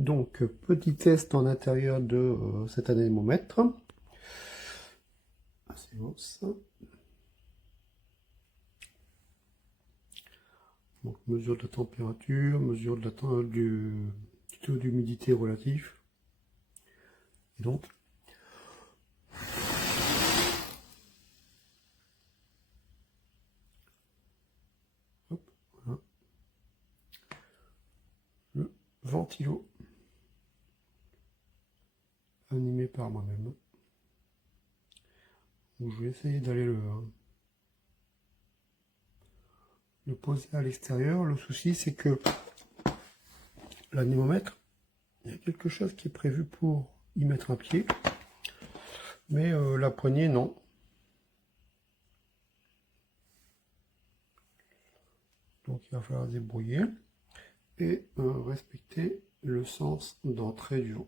Donc, petit test en intérieur de cet anémomètre. Ah, c'est bon ça. Donc, mesure de la température, mesure de du taux d'humidité relatif. Et donc, hop, voilà. Le ventilo animé par moi-même. Donc, je vais essayer d'aller le poser à l'extérieur. Le souci, c'est que l'anémomètre, il y a quelque chose qui est prévu pour y mettre un pied, mais la poignée, non. Donc il va falloir se débrouiller et respecter le sens d'entrée du vent.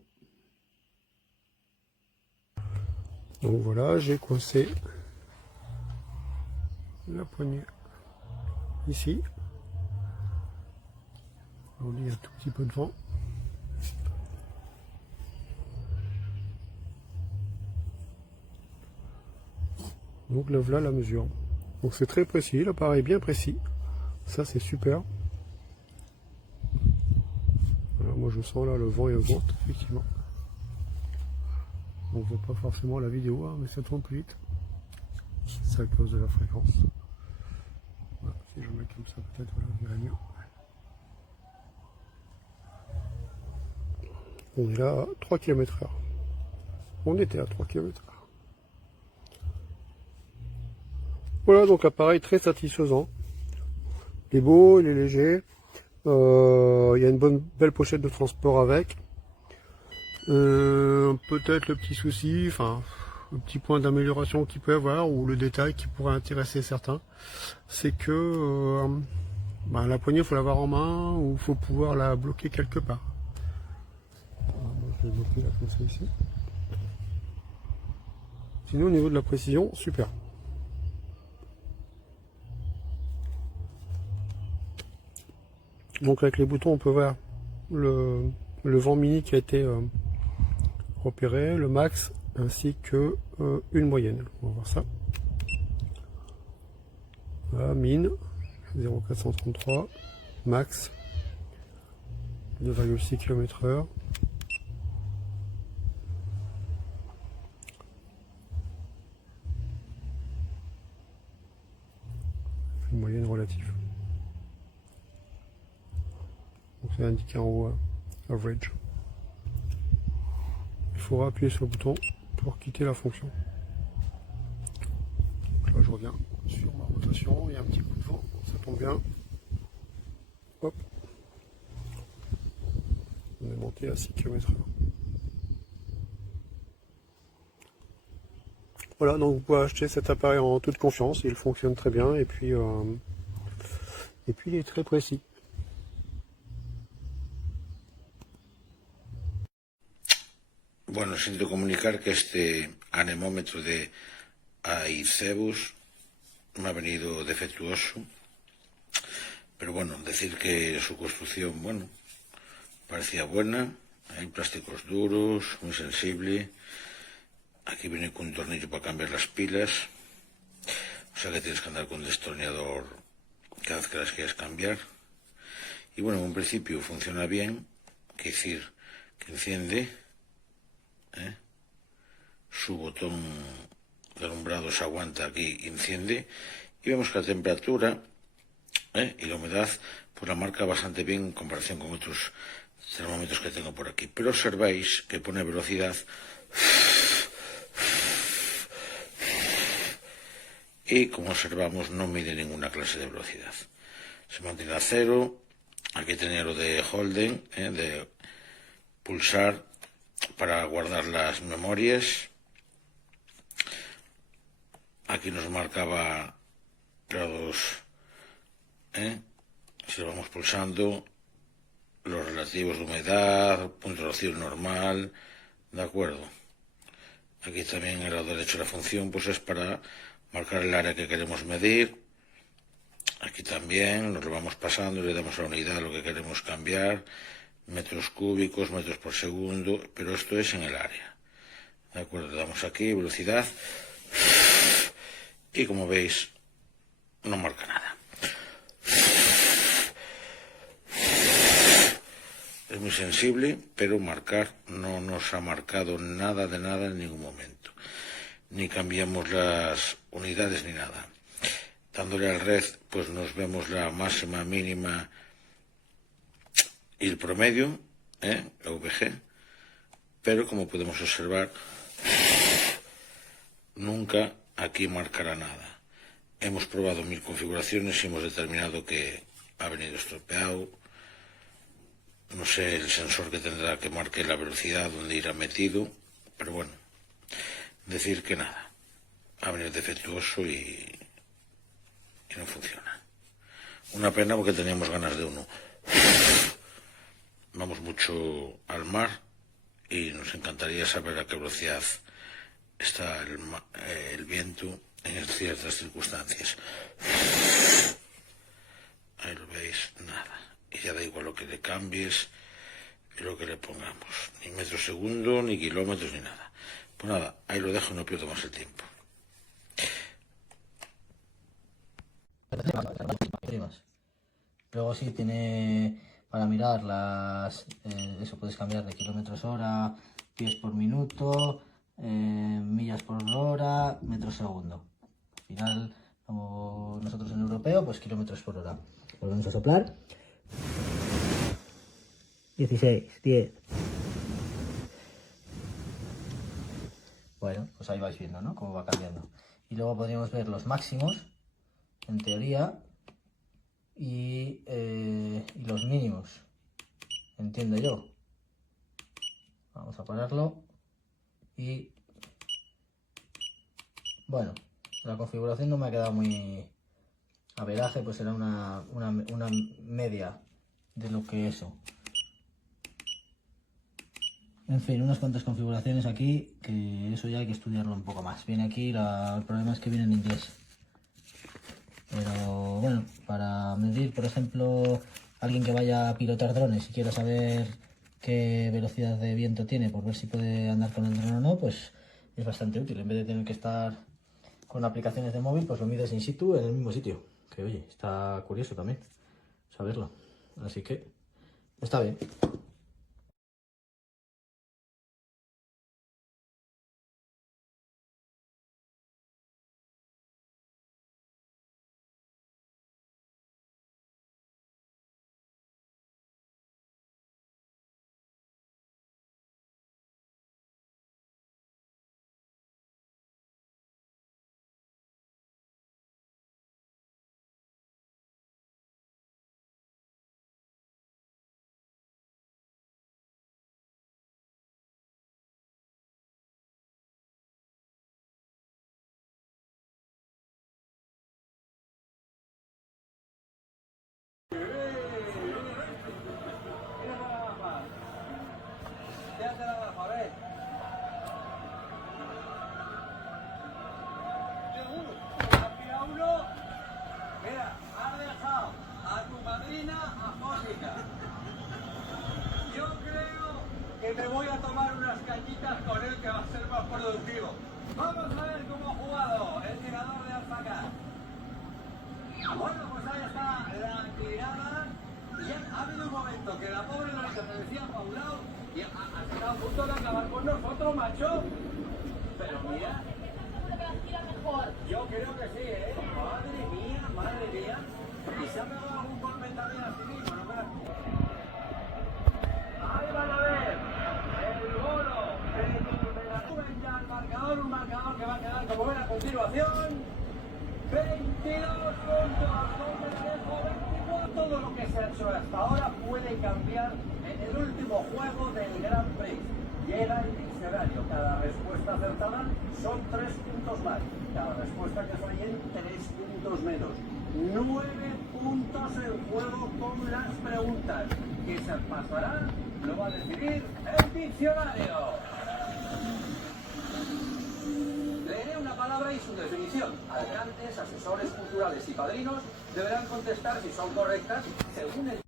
Donc voilà, j'ai coincé la poignée ici. On y a un tout petit peu de vent. Donc là voilà la mesure. Donc c'est très précis, l'appareil est bien précis. Ça c'est super. Alors, moi je sens là le vent et augmente effectivement. On voit pas forcément la vidéo, hein, mais ça tourne plus vite. C'est à cause de la fréquence. Voilà, si je mets comme ça peut-être voilà, on verra mieux. On est là à 3 km/h. On était à 3 km/h. Voilà, donc appareil très satisfaisant. Il est beau, il est léger. Il y a une belle pochette de transport avec. Peut-être le petit souci, enfin, le petit point d'amélioration qu'il peut y avoir, ou le détail qui pourrait intéresser certains, c'est que la poignée, il faut l'avoir en main, ou il faut pouvoir la bloquer quelque part. Moi, je vais bloquer là comme ça ici. Sinon, au niveau de la précision, super. Donc avec les boutons, on peut voir le vent mini qui a été repéré, le max, ainsi que une moyenne. On va voir ça. Voilà, mine, 0,433, max, 2,6 km/h. Une moyenne relative. Donc c'est indiqué en haut, average. Il faudra appuyer sur le bouton pour quitter la fonction. Donc là je reviens sur ma rotation, il y a un petit coup de vent, ça tombe bien. Hop. On est monté à 6 km/h. Voilà, donc vous pouvez acheter cet appareil en toute confiance, il fonctionne très bien et puis il est très précis. Bueno, siento comunicar que este anemómetro de Aicebus me ha venido defectuoso, pero bueno, decir que su construcción, bueno, parecía buena, hay plásticos duros, muy sensible, aquí viene con un tornillo para cambiar las pilas, o sea que tienes que andar con un destornillador cada vez que las quieras cambiar, y bueno, en un principio funciona bien, que decir que enciende, su botón de alumbrado se aguanta aquí y enciende, y vemos que la temperatura y la humedad pues la marca bastante bien en comparación con otros termómetros que tengo por aquí, pero observáis que pone velocidad y como observamos no mide ninguna clase de velocidad, se mantiene a cero. Aquí tenía lo de Holden, de pulsar para guardar las memorias. Aquí nos marcaba grados, si lo vamos pulsando, los relativos de humedad, puntuación normal, ¿de acuerdo? Aquí también en el lado derecho de la función pues es para marcar el área que queremos medir. Aquí también nos lo vamos pasando y le damos a la unidad lo que queremos cambiar. metros cúbicos, metros por segundo, pero esto es en el área. ¿De acuerdo? Le damos aquí, velocidad, y como veis, no marca nada. Es muy sensible, pero marcar no nos ha marcado nada de nada en ningún momento. Ni cambiamos las unidades ni nada. Dándole al red, pues nos vemos la máxima, mínima y el promedio, la VG, pero como podemos observar, nunca aquí marcará nada. Hemos probado 1000 configuraciones y hemos determinado que ha venido estropeado. No sé el sensor que tendrá que marque la velocidad donde irá metido, pero bueno, decir que nada, ha venido defectuoso y no funciona. Una pena porque teníamos ganas de uno. Vamos mucho al mar y nos encantaría saber a qué velocidad está el viento en ciertas circunstancias. Ahí lo veis, nada. Y ya da igual lo que le cambies y lo que le pongamos. Ni metros segundo, ni kilómetros, ni nada. Pues nada, ahí lo dejo y no pierdo más el tiempo. Luego sí tiene para mirar eso puedes cambiar de kilómetros hora, pies por minuto, millas por hora, metros segundo. Al final, como nosotros en europeo, pues kilómetros por hora. Volvemos a soplar. 16, 10. Bueno, pues ahí vais viendo, ¿no? Cómo va cambiando. Y luego podríamos ver los máximos, en teoría, y los mínimos, entiendo yo. Vamos a pararlo. Y bueno, la configuración no me ha quedado muy averaje, pues será una media de lo que eso. En fin, unas cuantas configuraciones aquí, que eso ya hay que estudiarlo un poco más. Viene aquí, el problema es que viene en inglés. Pero bueno, para medir, por ejemplo, alguien que vaya a pilotar drones y quiera saber qué velocidad de viento tiene, por ver si puede andar con el dron o no, pues es bastante útil. En vez de tener que estar con aplicaciones de móvil, pues lo mides in situ en el mismo sitio. Que oye, está curioso también saberlo. Así que está bien. Me voy a tomar unas cañitas con él que va a ser más productivo. Vamos a ver cómo ha jugado el tirador de Alfacar. Bueno, pues ahí está la tirada. Y ha habido un momento que la pobre Lorita se decía para un lado y ha estado a punto de acabar con nosotros, macho. Pero mira, yo creo que sí, ¿eh? Madre mía, madre mía. Y se ha pegado algún golpe también a sí mismo, ¿no? Ahí van a ver. Un marcador que va a quedar como ven a continuación. 22 puntos, 24. Todo lo que se ha hecho hasta ahora puede cambiar en el último juego del Grand Prix. Llega el diccionario. Cada respuesta acertada son 3 puntos más. Cada respuesta que fallen, 3 puntos menos. 9 puntos en juego con las preguntas. ¿Qué se pasará? Lo va a decidir el diccionario. Leeré una palabra y su definición. Alcantes, asesores culturales y padrinos deberán contestar si son correctas según el...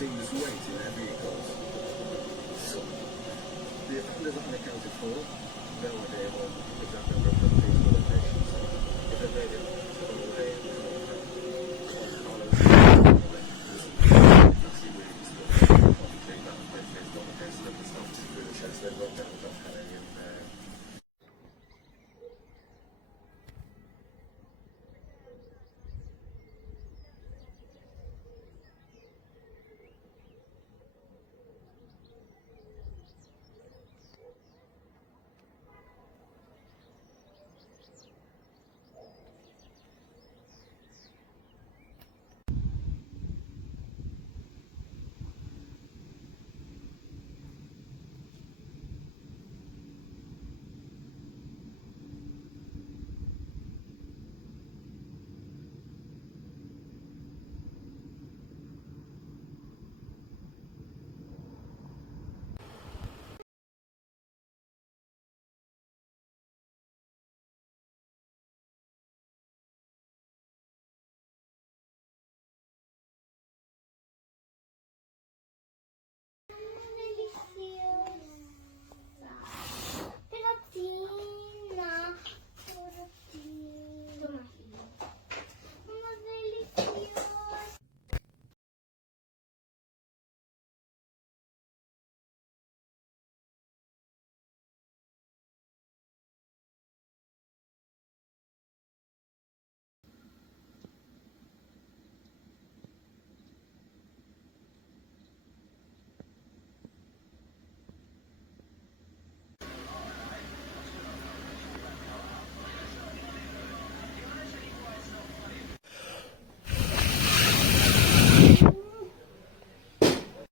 seems weight in their vehicles. So, the offenders are unaccounted for. No idea what exact number of companies or locations. If they're made it,